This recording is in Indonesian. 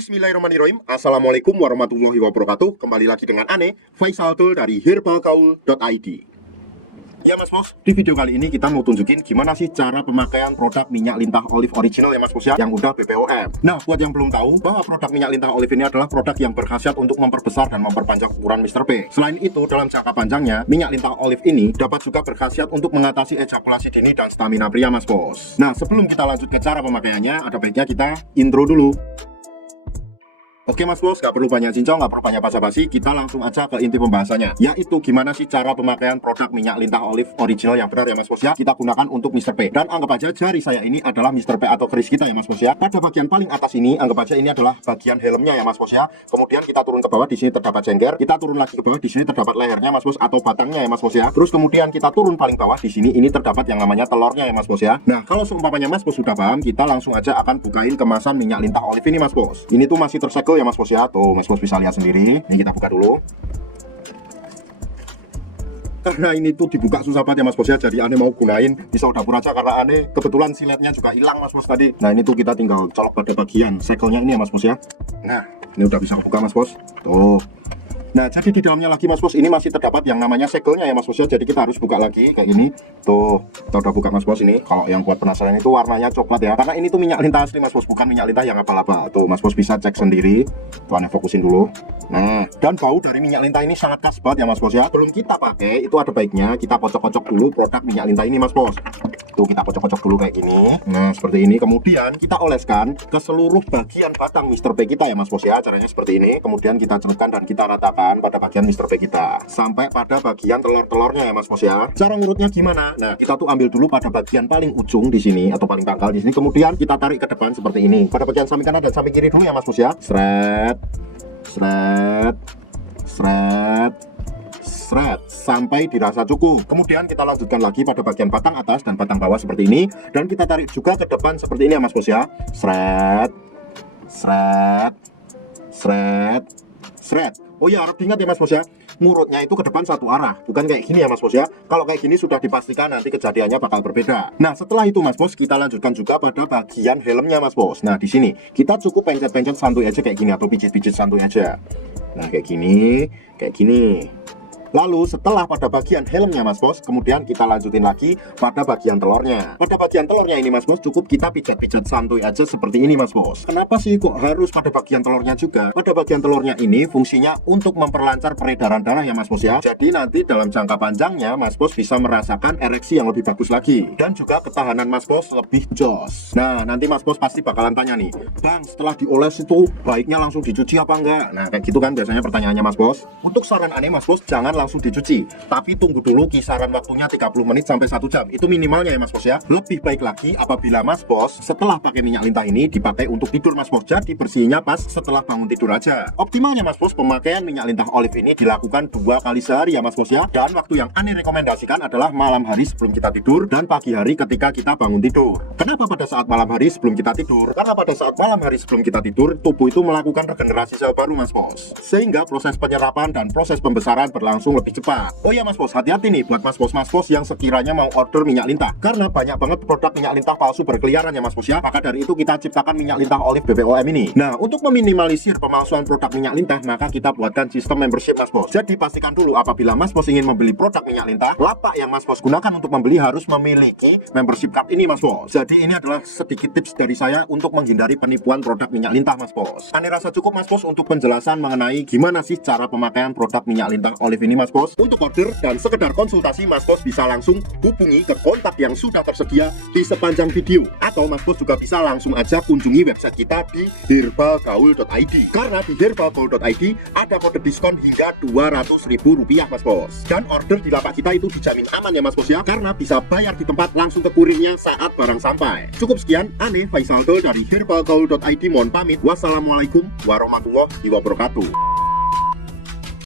Bismillahirrahmanirrahim. Assalamualaikum warahmatullahi wabarakatuh. Kembali lagi dengan Ane, Faisal Tul dari herbalgaul.id. Ya Mas Bos, di video kali ini kita mau tunjukin gimana sih cara pemakaian produk minyak lintah olive original ya Mas Bos ya, yang udah BPOM. Nah, buat yang belum tahu bahwa produk minyak lintah olive ini adalah produk yang berkhasiat untuk memperbesar dan memperpanjang ukuran Mr. P. Selain itu, dalam jangka panjangnya, minyak lintah olive ini dapat juga berkhasiat untuk mengatasi ejakulasi dini dan stamina pria Mas Bos. Nah, sebelum kita lanjut ke cara pemakaiannya, ada baiknya kita intro dulu. Oke Mas Bos, gak perlu banyak cincong, gak perlu banyak basa-basi, kita langsung aja ke inti pembahasannya, yaitu gimana sih cara pemakaian produk minyak lintah olive original yang benar ya Mas Bos ya, kita gunakan untuk Mr. P. Dan anggap aja jari saya ini adalah Mr. P atau keris kita ya Mas Bos ya. Pada bagian paling atas ini, anggap aja ini adalah bagian helmnya ya Mas Bos ya. Kemudian kita turun ke bawah, di sini terdapat jengger, kita turun lagi ke bawah, di sini terdapat lehernya Mas Bos atau batangnya ya Mas Bos ya. Terus kemudian kita turun paling bawah, di sini ini terdapat yang namanya telurnya ya Mas Bos ya. Nah, kalau seumpamanya Mas Bos sudah paham, kita langsung aja akan bukain kemasan minyak lintah olive ini Mas Bos. Ini tuh masih tersegel ya Mas Bos ya. Tuh Mas Bos bisa lihat sendiri. Ini kita buka dulu. Karena ini tuh dibuka susah banget ya Mas Bos ya, jadi Ane mau gunain pisau dapur aja karena Ane kebetulan siletnya juga hilang Mas Bos tadi. Nah, ini tuh kita tinggal colok pada bagian segelnya ini ya Mas Bos ya. Nah, ini udah bisa buka Mas Bos. Tuh. Nah, jadi di dalamnya lagi Mas Bos, ini masih terdapat yang namanya segelnya ya Mas Bos ya. Jadi kita harus buka lagi kayak gini. Tuh, kita udah buka Mas Bos ini. Kalau yang buat penasaran itu warnanya coklat ya. Karena ini tuh minyak lintah asli Mas Bos, bukan minyak lintah yang abal-abal. Tuh, Mas Bos bisa cek sendiri. Tuh, Ane fokusin dulu. Nah, dan bau dari minyak lintah ini sangat khas banget ya Mas Bos ya. Belum kita pakai, itu ada baiknya kita kocok-kocok dulu produk minyak lintah ini Mas Bos. Tuh, kita kocok-kocok dulu kayak gini. Nah, seperti ini. Kemudian kita oleskan ke seluruh bagian batang Mr. P kita ya Mas Bos ya. Caranya seperti ini. Kemudian kita celupkan dan kita ratakan pada bagian Mr. P kita sampai pada bagian telur-telurnya ya Mas Bos ya. Cara ngurutnya gimana? Nah, kita tuh ambil dulu pada bagian paling ujung di sini atau paling pangkal di sini. Kemudian kita tarik ke depan seperti ini. Pada bagian samping kanan dan samping kiri dulu ya Mas Bos ya. Sret, sret, sret, sret sampai dirasa cukup. Kemudian kita lanjutkan lagi pada bagian batang atas dan batang bawah seperti ini, dan kita tarik juga ke depan seperti ini ya Mas Bos ya. Sret, sret, sret, sret. Oh ya, harus diingat ya Mas Bos ya, ngurutnya itu ke depan satu arah, bukan kayak gini ya Mas Bos ya. Kalau kayak gini sudah dipastikan nanti kejadiannya bakal berbeda. Nah, setelah itu Mas Bos, kita lanjutkan juga pada bagian helmnya Mas Bos. Nah, di sini kita cukup pencet-pencet santuy aja kayak gini atau pijit-pijit santuy aja. Nah, kayak gini, kayak gini. Lalu setelah pada bagian helmnya Mas Bos, kemudian kita lanjutin lagi pada bagian telurnya. Pada bagian telurnya ini Mas Bos, cukup kita pijat-pijat santuy aja seperti ini Mas Bos. Kenapa sih kok harus pada bagian telurnya juga? Pada bagian telurnya ini fungsinya untuk memperlancar peredaran darah ya Mas Bos ya. Jadi nanti dalam jangka panjangnya Mas Bos bisa merasakan ereksi yang lebih bagus lagi. Dan juga ketahanan Mas Bos lebih jos. Nah, nanti Mas Bos pasti bakalan tanya nih, Bang, setelah dioles itu baiknya langsung dicuci apa enggak? Nah, kayak gitu kan biasanya pertanyaannya Mas Bos. Untuk saran Ane Mas Bos, jangan langsung dicuci, tapi tunggu dulu kisaran waktunya 30 menit sampai 1 jam. Itu minimalnya ya Mas Bos ya. Lebih baik lagi apabila Mas Bos setelah pakai minyak lintah ini dipakai untuk tidur Mas Bos. Jadi bersihnya pas setelah bangun tidur aja. Optimalnya Mas Bos, pemakaian minyak lintah olive ini dilakukan 2 kali sehari ya Mas Bos ya. Dan waktu yang Ane rekomendasikan adalah malam hari sebelum kita tidur dan pagi hari ketika kita bangun tidur. Kenapa pada saat malam hari sebelum kita tidur? Karena pada saat malam hari sebelum kita tidur, tubuh itu melakukan regenerasi sel baru Mas Bos, sehingga proses penyerapan dan proses pembesaran berlangsung lebih cepat. Oh ya Mas Bos, hati-hati nih buat Mas Bos yang sekiranya mau order minyak lintah, karena banyak banget produk minyak lintah palsu berkeliaran ya Mas Bos ya. Maka dari itu kita ciptakan minyak lintah olive BPOM ini. Nah, untuk meminimalisir pemalsuan produk minyak lintah, maka kita buatkan sistem membership Mas Bos. Jadi pastikan dulu apabila Mas Bos ingin membeli produk minyak lintah, lapak yang Mas Bos gunakan untuk membeli harus memiliki membership card ini Mas Bos. Jadi ini adalah sedikit tips dari saya untuk menghindari penipuan produk minyak lintah Mas Bos. Ane rasa cukup Mas Bos untuk penjelasan mengenai gimana sih cara pemakaian produk minyak lintah olive ini Mas Bos. Untuk order dan sekedar konsultasi, Mas Bos bisa langsung hubungi ke kontak yang sudah tersedia di sepanjang video, atau Mas Bos juga bisa langsung aja kunjungi website kita di herbalgaul.id. Karena di herbalgaul.id ada kode diskon hingga Rp200.000 Mas Bos. Dan order di lapak kita itu dijamin aman ya Mas Bos ya, karena bisa bayar di tempat langsung ke kurirnya saat barang sampai. Cukup sekian, Ane Faisal Tul dari herbalgaul.id mohon pamit. Wassalamualaikum warahmatullahi wabarakatuh.